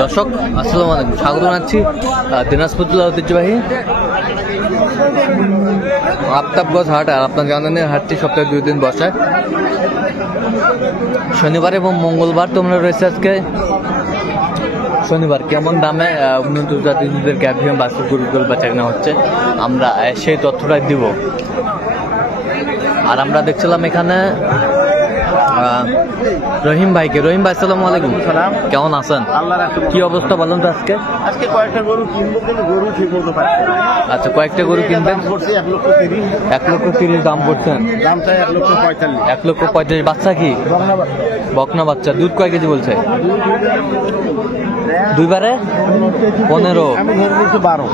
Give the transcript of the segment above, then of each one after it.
দর্শক আসসালামু আলাইকুম, স্বাগত জানাচ্ছি দিনাজপুর জেলা ঐতিহ্যবাহী আফতাবগঞ্জ হাট। আর আপনার জানেন হাটটি সপ্তাহে 2 দিন বসায়, শনিবার এবং মঙ্গলবার। তোমরা রয়েছে আজকে শনিবার। কেমন দামে উন্নত জাতিদের ক্যাভিয়াম বাছুর গরুগুলো বেচা কেনা হচ্ছে আমরা সেই তথ্যটাই দিব। আর আমরা দেখছিলাম এখানে রহিম ভাইকে। রহিম ভাই আসসালামু আলাইকুম। কেমন আছেন? কি অবস্থা বলুন তো? আজকে কয়েকটা গরু কিনবো, কিন্তু গরু ঠিক মতো পাচ্ছি। আচ্ছা, কয়েকটা গরু কিনবেন? 1,30,000। 1,30,000 দাম পড়ছেন? দাম চাই 1,45,000। 1,45,000। বাচ্চা কি? বকনা বাচ্চা। দুধ কয় কেজি বলছে? দুইবারে 15। আমি ধরে বলছি 12।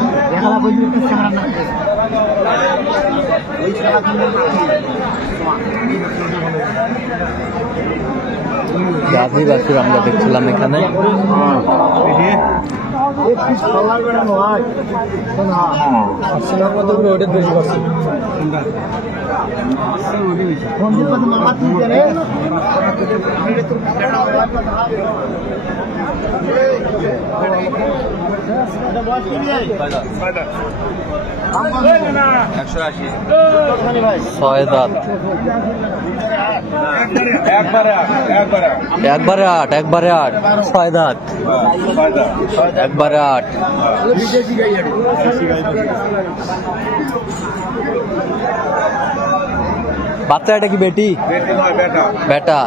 গাভী বাছুর আমরা দেখছিলাম এখানে। ছয় দাঁত। একবারে আট। 6 দাঁত। একবারে 8। বাচ্চা এটা কি বেটি? বেটা।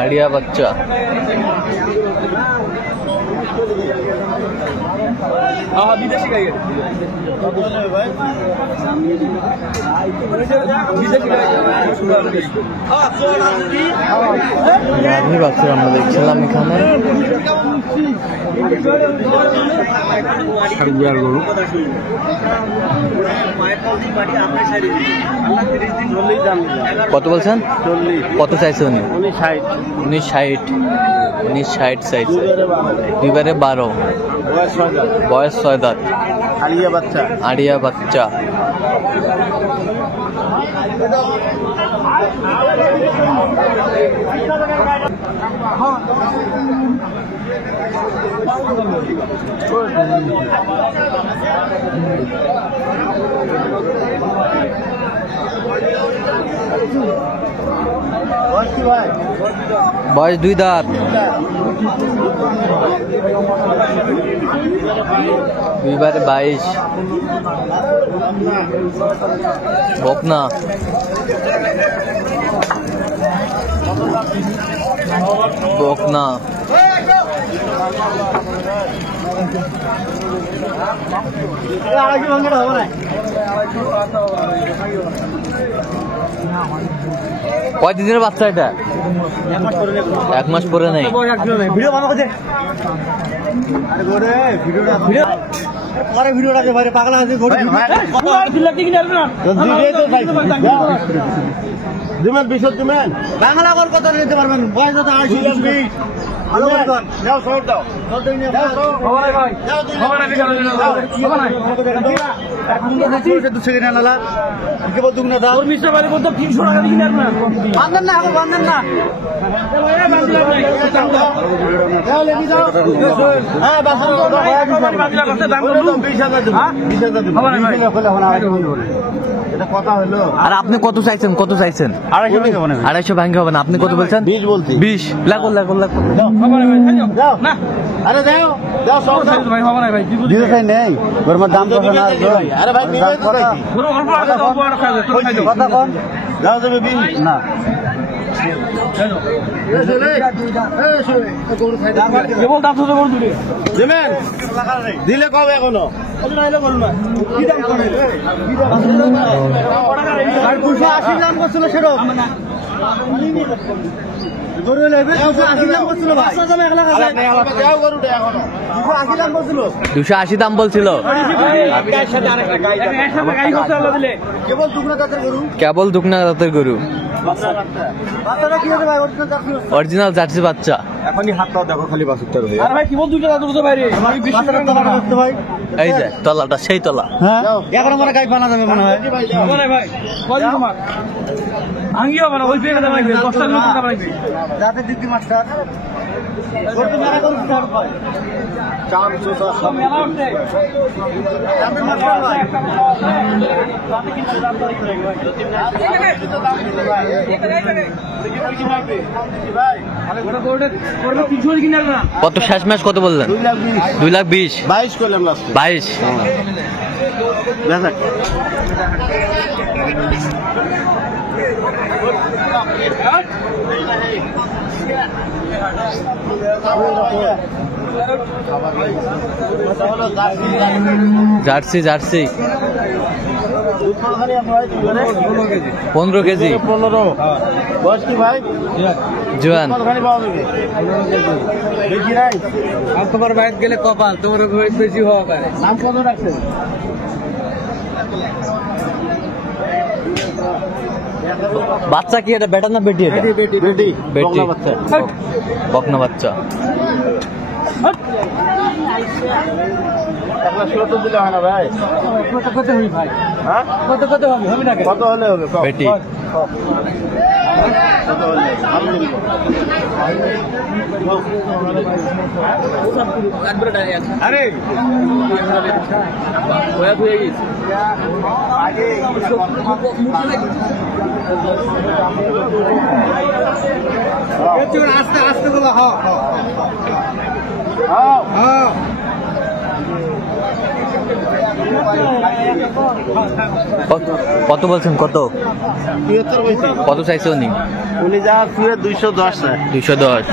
আড়িয়া বাচ্চা। গাভী বাছুর আমরা দেখছিলাম এখানে। কত বলছেন? কত চাইছে উনি? 1960 চাইছে। দুইবারে 12। বয়স 6 দাঁত। আড়িয়া বাচ্চা। বয়স 2 দাঁত। দুইবারে 22। বকনা। কয়দিনের বাচ্চা এটা? 1 মাস পরে নেই। ভিডিওটাকে বাইরে পাগলা আছে। বাংলা বল কত নিতে পারবেন? বয়স তো 20। আর আপনি কত চাইছেন? 250 ভাঙ্গে হবে না। আপনি কত বলছেন? 20 বলছি। 20 লাখ। আরে দাও ভাই নেই গরমার দাম কত না? আরে ভাই কথা কোন দাও যাবে 20 না। দিলে কবে এখনো? 280 দাম করছিল সেরকম। 280 দাম বলছিল। কেবল দুকনা দাঁতের গরু। বাচ্চাটা কি হবে ভাই? অরিজিনাল জার্সি হচ্ছে। অরিজিনাল জার্সি বাচ্চা। এখনই হাতটাও দেখো খালি বাছুরটার হয়ে। আরে ভাই কি বল দুইটা দাদু তো বাইরে আমি বেশি বাচ্চাটার তলাটা দেখতে ভাই। এই যে তলাটা সেই তলা। হ্যাঁ এখন আমার গাই বানা যাবে মনে হয়। মানে ভাই কত তোমার আঙ্গিও মানে ওই পেয়ে দাম লাগবে 10 টাকা দাম লাগবে যাতে দিদি মাস্টার করতে মেলা করতে হবে ভাই। চাম চোটা সব মেলা উঠছে যাতে মাস্টার ভাই। করবে 300 কিনার না কত শেষ ম্যাচ কত বললেন? 2,20,000 22 করলাম লাস্ট 22। দেখা জার্সি জার্সি 15 কেজি 15 বয়স কি ভাই? জোয়ান। কতখানি পাওয়া যাবে? বেশি নাই। আর তোমার বাইরে গেলে কপাল তোমার বেশি হওয়া পারে নাম কত রাখছেন? বাচ্চা কি এটা বেটা না বেটি? এটা বেটি বেটি। বকনা বাচ্চা। বকনা বাচ্চা। 1,70,000 দিলে হয় না ভাই? কত হই ভাই হ্যাঁ কত হবে হবে না কত হলে হবে? কম। বেটি। কত হলে? আমি দিব। আরে ওয়া হয়ে গেছে আস্তে আস্তে বলা হ্যাঁ হ্যাঁ হ্যাঁ কত বলছেন? কত 73 বলছি। কত চাইছে উনি? উনি যা শুয়ে 210 স্যার। 210।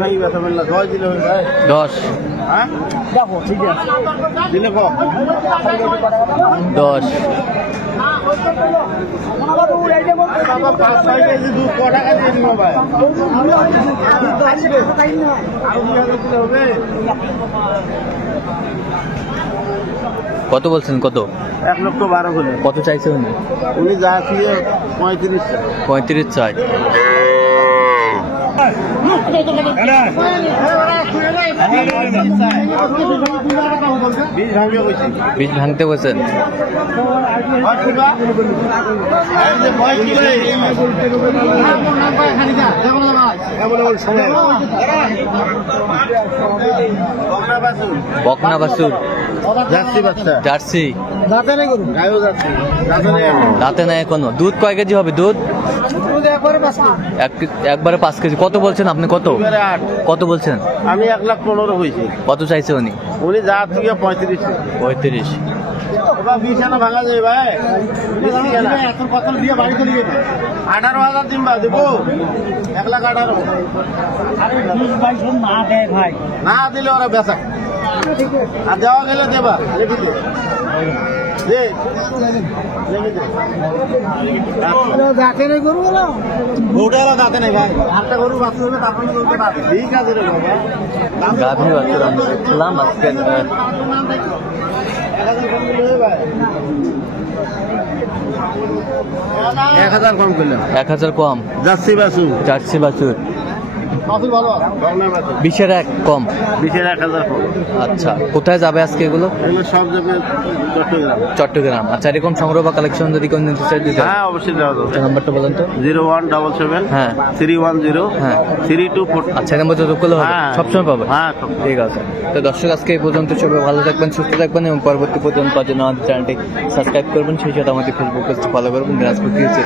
ভাই ব্যথা মেলা 10 দিলে হবে ভাই। 10। হ্যাঁ দেখো ঠিক আছে দিলে কম 10। বাবা 5-6 কেজি দুধ ক টাকা দিয়ে দিব ভাই? আরো 2,000 দিলে হবে। কত বলছেন? কত 1,12,000 হলে কত চাইছে উনি? উনি যা দিয়ে 35 টাকা। 35 চাই। বীজ ভাঙিয়ে বলছি। বীজ ভাঙতে বলছেন? বকনা বাছুর। যাচ্ছি বাচ্চা জার্সি। গায়েও যাচ্ছি দাঁতে নাই এখনো। দুধ কয় কেজি হবে? দুধ একবারে 5 কেজি। কত বলছেন আপনি? কত 8। কত বলছেন? আমি 1,15,000 হয়েছি। কত চাইছে উনি? উনি যা থেকে 35। 35। ওটা 20 আনা ভাঙা যায় ভাই। 18,000 দিন বা দেবো 1,18,000 না দিলে ওরা বেচা আর দেওয়া গেলে দেবা রেখে দে দে রেখে দে গরুটা যাতে নেই ভাই আটটা গরু বাঁচতে হবে তারপরে বলতে পারবে ঠিক আছে রে বাবা গাভী বাছুর আমি দেখলাম আজকে। 1,000 কম করলাম। 1000 কম। যাচ্ছি বাসু জার্সি বাছুর। বাসু ভালো গঙ্গা বাসু 20-এর 1 কম। 20-এর 1,000 কম। আচ্ছা, কোথায় যাবে আজকে এগুলো? এগুলো সব যাবে চট্টগ্রাম। চট্টগ্রাম। আচ্ছা, এরকম সংগ্রহ বা কালেকশন যদি কোন দিন চাই দিতে হ্যাঁ অবশ্যই দেওয়া যাবে। নাম্বারটা বলেন তো। 0177 হ্যাঁ 310 হ্যাঁ 3240। আচ্ছা, এই নাম্বার যোগ করলে হবে? হ্যাঁ। সবসময় পাবে? হ্যাঁ ঠিক আছে। তো দর্শক, আজকে এই পর্যন্ত। সবাই ভালো থাকবেন, সুস্থ থাকবেন এবং পরবর্তী পর্যন্ত পাওয়ার জন্য আমাদের চ্যানেলটি সাবস্ক্রাইব করবেন। সেই সাথে আমাদের ফেসবুক পেজটি ফলো করবেন। দিনাজপুর কৃষি।